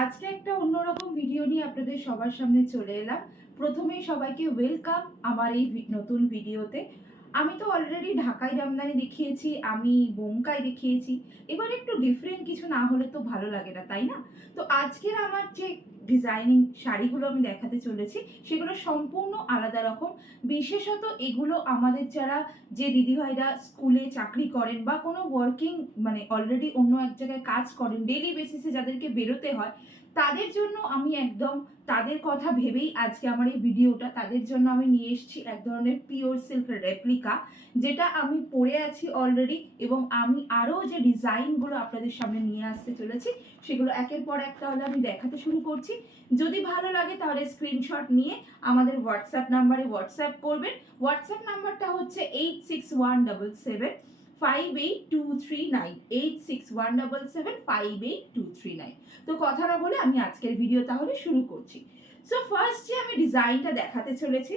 আজকে একটা অন্যরকম ভিডিও নিয়ে আপনাদের সবার সামনে চলে এলাম। প্রথমেই সবাইকে ওয়েলকাম আমার এই নতুন ভিডিওতে। আমি তো অলরেডি ঢাকাই জামদানি দেখিয়েছি, আমি বোমকাই দেখিয়েছি। এবার একটু ডিফারেন্ট কিছু না হলে তো ভালো লাগে না, তাই না? তো আজকের আমার যে ডিজাইনিং শাড়িগুলো আমি দেখাতে চলেছি সেগুলো সম্পূর্ণ আলাদা রকম। বিশেষত এগুলো আমাদের যারা যে দিদিভাইরা স্কুলে চাকরি করেন বা কোনো ওয়ার্কিং মানে অলরেডি অন্য এক জায়গায় কাজ করেন, ডেইলি বেসিসে যাদেরকে বেরোতে হয়, তাদের জন্য আমি একদম তাদের কথা ভেবেই আজকে আমার এই ভিডিওটা। তাদের জন্য আমি নিয়ে এসেছি এক ধরনের পিওর সিল্ক রেপ্লিকা, যেটা আমি পরে আছি অলরেডি, এবং আমি আরও যে ডিজাইনগুলো আপনাদের সামনে নিয়ে আসতে চলেছি সেগুলো একের পর এক তাহলে আমি দেখাতে শুরু করছি। যদি ভালো লাগে তাহলে স্ক্রিনশট নিয়ে আমাদের হোয়াটসঅ্যাপ নাম্বারে হোয়াটসঅ্যাপ করবেন। হোয়াটসঅ্যাপ নাম্বারটা হচ্ছে 8617758239, 8617758239। তো কথা না বলে আমি আজকের ভিডিও তাহলে শুরু করছি। সো ফার্স্ট যে আমি ডিজাইনটা দেখাতে চলেছি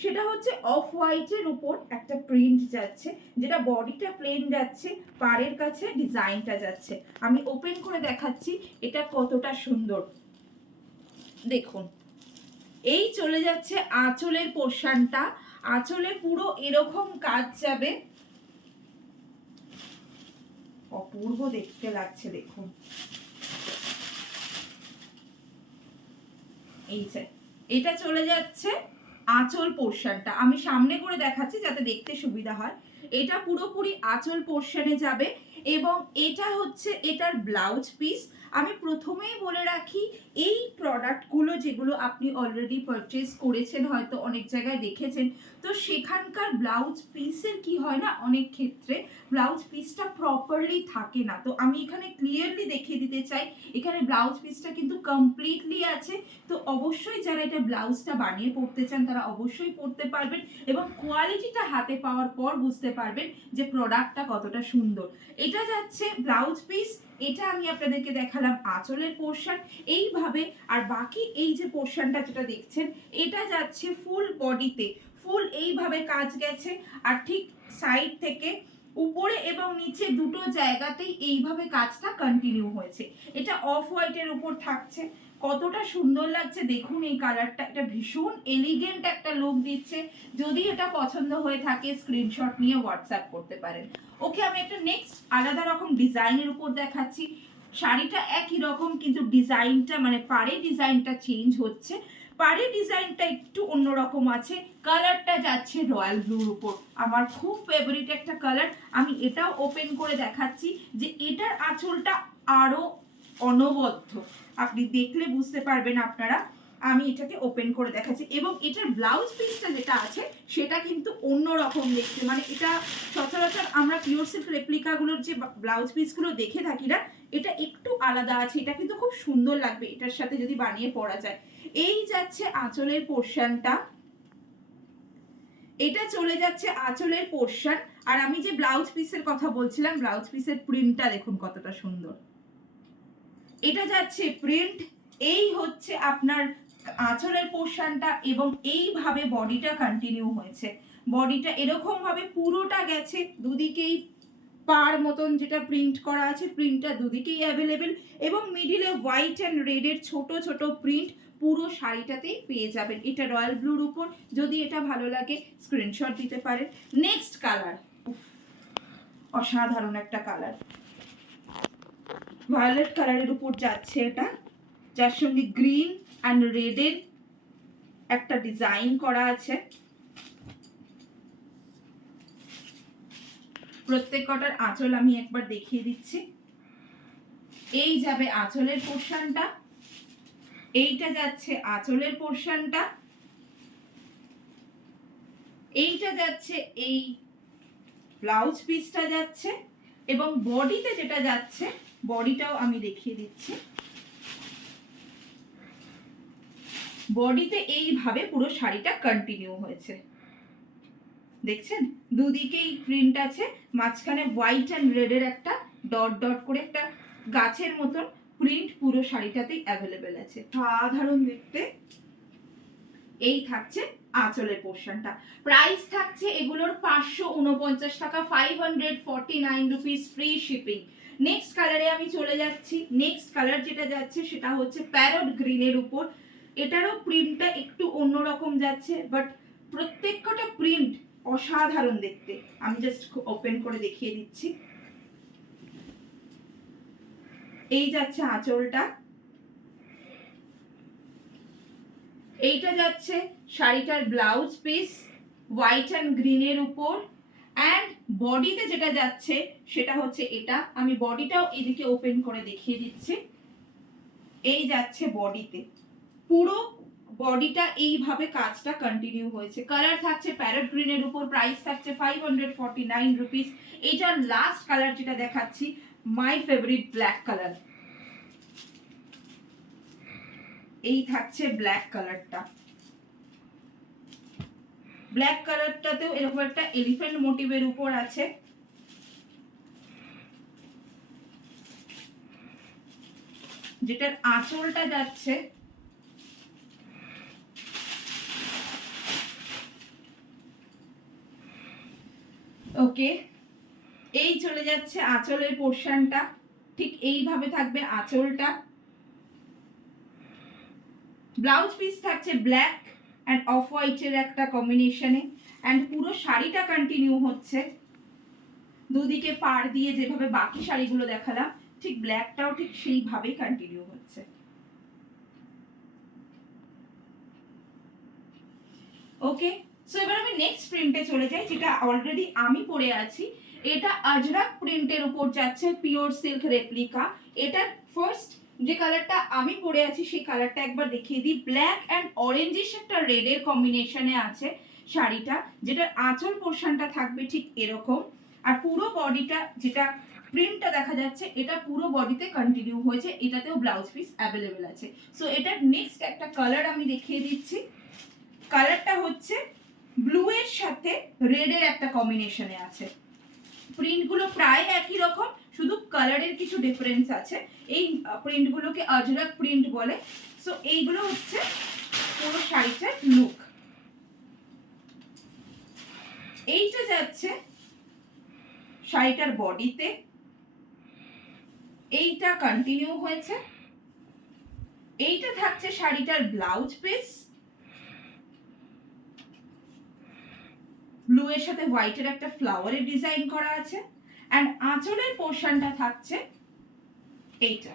সেটা হচ্ছে অফ হোয়াইটের উপর একটা প্রিন্ট যাচ্ছে, যেটা বডিটা প্লেন যাচ্ছে, পাড়ের কাছে ডিজাইনটা যাচ্ছে। আমি ওপেন করে দেখাচ্ছি এটা কতটা সুন্দর। দেখুন, এই চলে যাচ্ছে আঁচলের পোর্শনটা। আঁচলে পুরো এরকম কাজ যাবে, অপূর্ব দেখতে লাগছে। দেখুন, এই যে এটা চলে যাচ্ছে আঁচল পোর্শনটা। আমি সামনে করে দেখাচ্ছি যাতে দেখতে সুবিধা হয়। এটা পুরোপুরি আঁচল পোর্শনে যাবে এবং এটা হচ্ছে এটার ব্লাউজ পিস। আমি প্রথমেই বলে রাখি, এই প্রোডাক্টগুলো যেগুলো আপনি অলরেডি পারচেজ করেছেন, হয়তো অনেক জায়গায় দেখেছেন, তো সেখানকার ব্লাউজ পিসের কি হয় না, অনেক ক্ষেত্রে ব্লাউজ পিসটা প্রপারলি থাকে না। তো আমি এখানে ক্লিয়ারলি দেখিয়ে দিতে চাই এখানে ব্লাউজ পিসটা কিন্তু কমপ্লিটলি আছে। তো অবশ্যই যারা এটা ব্লাউজটা বানিয়ে পড়তে চান তারা অবশ্যই পড়তে পারবেন এবং কোয়ালিটিটা হাতে পাওয়ার পর বুঝতে পারবেন যে প্রোডাক্টটা কতটা সুন্দর। এটা যাচ্ছে ব্লাউজ পিস, এটা আমি আপনাদেরকে দেখালাম আঁচলের পোর্শন এইভাবে। আর বাকি এই যে পোর্শনটা যেটা দেখছেন এটা যাচ্ছে ফুল বডিতে, ফুল এইভাবে কাজ গেছে। আর ঠিক সাইড থেকে উপরে এবং নিচে দুটো জায়গাতেই এইভাবে কাজটা কন্টিনিউ হয়েছে। এটা অফ হোয়াইটের উপর থাকছে, কতটা সুন্দর লাগছে দেখুন এই কালারটা। এটা ভীষণ এলিগেন্ট একটা লুক দিচ্ছে। যদি এটা পছন্দ হয়ে থাকে স্ক্রিনশট নিয়ে হোয়াটসঅ্যাপ করতে পারেন। ওকে, আমি একটা নেক্সট আলাদা রকম ডিজাইনের উপর দেখাচ্ছি। শাড়িটা একই রকম কিন্তু ডিজাইনটা মানে পাড়ে ডিজাইনটা চেঞ্জ হচ্ছে। পাড়ে ডিজাইনটা একটু অন্যরকম আছে। কালারটা যাচ্ছে রয়্যাল ব্লুর উপর, আমার খুব ফেভারিট একটা কালার। আমি এটাও ওপেন করে দেখাচ্ছি যে এটার আঁচলটা আরো অনবদ্য, আপনি দেখলে বুঝতে পারবেন আপনারা। আমি এটাকে ওপেন করে দেখাচ্ছি এবং এটার ব্লাউজ পিসটা যেটা আছে সেটা কিন্তু অন্যরকম দেখতে। মানে এটা সচরাচর আমরা পিওর সিল্ক রেপ্লিকাগুলোর যে ব্লাউজ পিসগুলো দেখে থাকি না, এটা একটু আলাদা আছে। এটা কিন্তু খুব সুন্দর লাগবে এটার সাথে যদি বানিয়ে পরা যায়। এই যাচ্ছে আঁচলের পোর্শনটা, এটা চলে যাচ্ছে আঁচলের পোর্শন। আর আমি যে ব্লাউজ পিসের কথা বলছিলাম, ব্লাউজ পিসের প্রিন্টটা দেখুন কতটা সুন্দর। এটা যাচ্ছে প্রিন্ট, এই হচ্ছে আপনার আঁচলের পোর্শনটা এবং এইভাবে বডিটা কন্টিনিউ হয়েছে। বডিটা এরকম ভাবে পুরোটা গেছে, দুদিকেই পার মতন যেটা প্রিন্ট করা আছে, প্রিন্টটা দুদিকেই অ্যাভেলেবেল এবং মিডিলে হোয়াইট অ্যান্ড রেডের ছোট ছোট প্রিন্ট পুরো শাড়িটাতেই পেয়ে যাবেন। এটা রয়্যাল ব্লুর উপর, যদি এটা ভালো লাগে স্ক্রিনশট দিতে পারেন। নেক্সট কালার, অসাধারণ একটা কালার, ভায়োলেট কালারের উপর যাচ্ছে এটা, যার সঙ্গে গ্রিন অ্যান্ড রেডের একটা ডিজাইন করা আছে। প্রত্যেক কটার আঁচল আমি একবার দেখিয়ে দিচ্ছি। এই যাবে আঁচলের পোর্শনটা, এইটা যাচ্ছে আঁচলের পোর্শনটা, এইটা যাচ্ছে এই ব্লাউজ পিসটা যাচ্ছে এবং বডিতে যেটা যাচ্ছে বডিটাও আমি দেখিয়ে দিচ্ছি। বডিতে এইভাবে পুরো শাড়িটা কন্টিনিউ হয়েছে, দেখছেন দুদিকেই প্রিন্ট আছে, মাঝখানে হোয়াইট অ্যান্ড রেডের একটা ডট ডট করে একটা গাছের মতন প্রিন্ট পুরো শাড়িটাতেই অ্যাভেলেবেল আছে। সাধারণ দেখতে। এই থাকছে আঁচলের পোর্শনটা। প্রাইস থাকছে এগুলোর 549 টাকা, 549 রুপিস, ফ্রি শিপিং। নেক্সট কালারে আমি চলে যাচ্ছি। নেক্সট কালার যেটা যাচ্ছে সেটা হচ্ছে প্যারট গ্রিনের উপর। এটারও প্রিন্টটা একটু অন্যরকম যাচ্ছে, বাট প্রত্যেকটা প্রিন্ট অসাধারণ দেখতে। আমি জাস্ট ওপেন করে দেখিয়ে দিচ্ছি। এই যাচ্ছে আঁচলটা, এইটা যাচ্ছে শাড়িটার ব্লাউজ পিস হোয়াইট অ্যান্ড গ্রিনের উপর। অ্যান্ড বডিতে যেটা যাচ্ছে সেটা হচ্ছে এটা। আমি বডিটাও এদিকে ওপেন করে দেখিয়ে দিচ্ছি। এই যাচ্ছে বডিতে, পুরো বডিটা এইভাবে কাজটা কন্টিনিউ হয়েছে। কালার থাকছে প্যারট গ্রিনের উপর, প্রাইস থাকছে 549 রুপিস। এটার লাস্ট কালার যেটা দেখাচ্ছি, মাই ফেভারিট ব্ল্যাক কালার। এই থাকছে ব্ল্যাক কালারটা। ব্ল্যাক কালারটাতেও এরকম একটা এলিফ্যান্ট মোটিভের উপর আছে। যেটার আঁচলটা যাচ্ছে ওকে, এই চলে যাচ্ছে আঁচলের পোর্শনটা, ঠিক এইভাবে থাকবে আঁচলটা। ব্লাউজ পিস থাকছে ব্ল্যাক অ্যান্ড অফ হোয়াইটের একটা কম্বিনেশনে। অ্যান্ড পুরো শাড়িটা কন্টিনিউ হচ্ছে দুদিকে পাড় দিয়ে, যেভাবে বাকি শাড়িগুলো দেখালাম ঠিক ব্ল্যাকটাও ঠিক সেইভাবেই কন্টিনিউ হচ্ছে। ওকে, সো এবার আমি নেক্সট প্রিন্টে চলে যাই, যেটা অলরেডি আমি পরে আছি। এটা আজরাক প্রিন্টের উপর যাচ্ছে, পিওর সিল্ক রেপ্লিকা। এটার ফার্স্ট যে কালারটা আমি পরে আছি সেই কালারটা একবার দেখিয়ে দিই। ব্ল্যাক অ্যান্ড অরেঞ্জিশ একটা রেডের কম্বিনেশনে আছে শাড়িটা, যেটার আঁচল পোর্শনটা থাকবে ঠিক এরকম। আর পুরো বডিটা যেটা প্রিন্টটা দেখা যাচ্ছে এটা পুরো বডিতে কন্টিনিউ হয়েছে। এটাতেও ব্লাউজ পিস অ্যাভেলেবেল আছে। সো এটার নেক্সট একটা কালার আমি দেখিয়ে দিচ্ছি। কালারটা হচ্ছে ব্লু এর সাথে রেড এর একটা কম্বিনেশনে আছে। প্রিন্টগুলো প্রায় একই রকম, শুধু কালারের কিছু ডিফারেন্স আছে। এই প্রিন্টগুলোকে আজরাক প্রিন্ট বলে। সো এইগুলো হচ্ছে পুরো শাড়িটার লুক। এইটা যাচ্ছে শাড়িটার বডিতে, এইটা কন্টিনিউ হয়েছে। এইটা থাকছে শাড়িটার ব্লাউজ পিস, ব্লু এর সাথে হোয়াইটের একটা ফ্লাওয়ারের ডিজাইন করা আছে। অ্যান্ড আঁচলের পোর্শনটা থাকছে এইটা।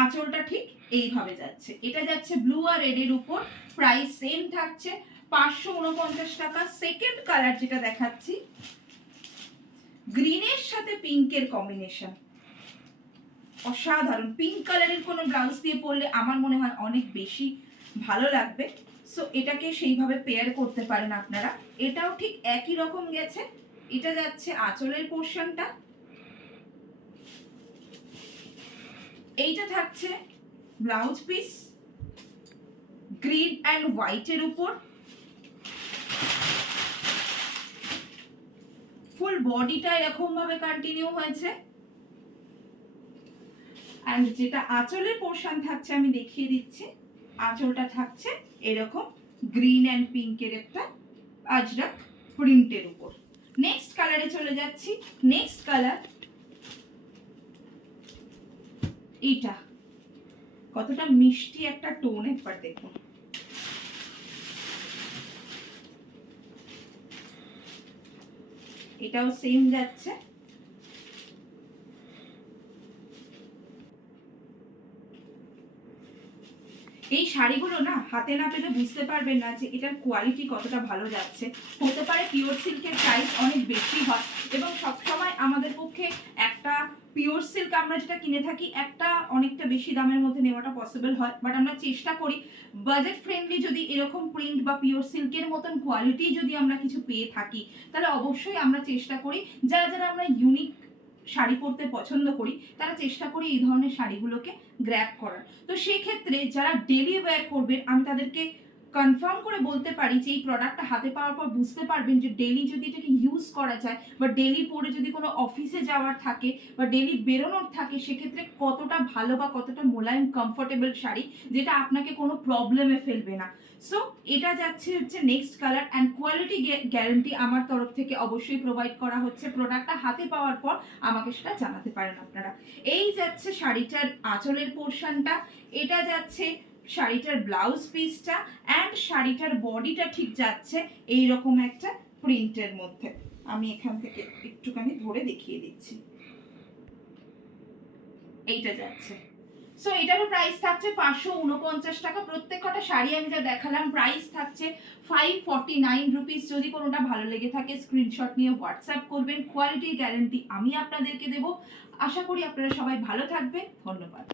আঁচলটা ঠিক এইভাবে যাচ্ছে। এটা যাচ্ছে ব্লু আর রেড এর উপর, প্রাইস সেম থাকছে 549 টাকা। সেকেন্ড কালার যেটা দেখাচ্ছি, গ্রিনের সাথে পিঙ্কের কম্বিনেশন, অসাধারণ। পিঙ্ক কালারের কোনো ব্লাউজ দিয়ে পরলে আমার মনে হয় অনেক বেশি ভালো লাগবে। সো এটাকে সেইভাবে পেয়ার করতে পারেন আপনারা। এটাও ঠিক একই রকম গেছে। এটা যাচ্ছে আঁচলের পোর্শনটা, এইটা থাকছে ব্লাউজ পিস গ্রিন অ্যান্ড হোয়াইটের উপর। ফুল বডিটা এরকম ভাবে কন্টিনিউ হয়েছে। অ্যান্ড যেটা আঁচলের পোর্শন থাকছে আমি দেখিয়ে দিচ্ছি। আঁচলটা থাকছে এরকম গ্রিন অ্যান্ড পিঙ্কের একটা আজরাক প্রিন্টের উপর। নেক্সট কালারে চলে যাচ্ছি। নেক্সট কালার এটা, কতটা মিষ্টি একটা টোন একবার দেখুন। এটাও সেম যাচ্ছে। এই শাড়িগুলো না হাতে না পেলে বুঝতে পারবেন না যে এটার কোয়ালিটি কতটা ভালো যাচ্ছে। হতে পারে পিওর সিল্কের প্রাইস অনেক বেশি হয়, এবং সবসময় আমাদের পক্ষে একটা পিওর সিল্ক আমরা যেটা কিনে থাকি একটা অনেকটা বেশি দামের মধ্যে নেওয়াটা পসিবল হয়। বাট আমরা চেষ্টা করি বাজেট ফ্রেন্ডলি যদি এরকম প্রিন্ট বা পিওর সিল্কের মতন কোয়ালিটি যদি আমরা কিছু পেয়ে থাকি, তাহলে অবশ্যই আমরা চেষ্টা করি, যারা যারা আমরা ইউনিক শাড়ি পরতে পছন্দ করি তারা চেষ্টা করি এই ধরনের শাড়িগুলোকে গ্র্যাব করার। তো সেই ক্ষেত্রে যারা ডেলি ওয়্যার করবেন আমি তাদেরকে কনফার্ম করে বলতে পারি যে এই প্রোডাক্টটা হাতে পাওয়ার পর বুঝতে পারবেন যে ডেলি যদি এটাকে ইউজ করা যায় বা ডেলি পরে যদি কোনো অফিসে যাওয়ার থাকে বা ডেলি বেরোনোর থাকে, সেক্ষেত্রে কতটা ভালো বা কতটা মোলায়েম কমফোর্টেবল শাড়ি, যেটা আপনাকে কোনো প্রবলেমে ফেলবে না। সো এটা যাচ্ছে হচ্ছে next colour, and quality guarantee আমার তরফ থেকে অবশ্যই প্রোভাইড করা হচ্ছে। প্রোডাক্টটা হাতে পাওয়ার পর আমাকে সেটা জানাতে পারেন আপনারা। এই যাচ্ছে শাড়িটার আঁচলের পোর্শনটা, এটা যাচ্ছে শাড়িটার ব্লাউজ পিসটা, অ্যান্ড শাড়িটার বডিটা ঠিক যাচ্ছে এইরকম একটা প্রিন্টের মধ্যে। আমি এখান থেকে একটুখানি ধরে দেখিয়ে দিচ্ছি, এইটা যাচ্ছে। সো এটারও প্রাইস থাকছে 549 টাকা। প্রত্যেক কটা শাড়ি আমি যা দেখালাম প্রাইস থাকছে 549 রুপিস। যদি কোনোটা ভালো লেগে থাকে স্ক্রিনশট নিয়ে হোয়াটসঅ্যাপ করবেন। কোয়ালিটি গ্যারান্টি আমি আপনাদেরকে দেবো। আশা করি আপনারা সবাই ভালো থাকবেন। ধন্যবাদ।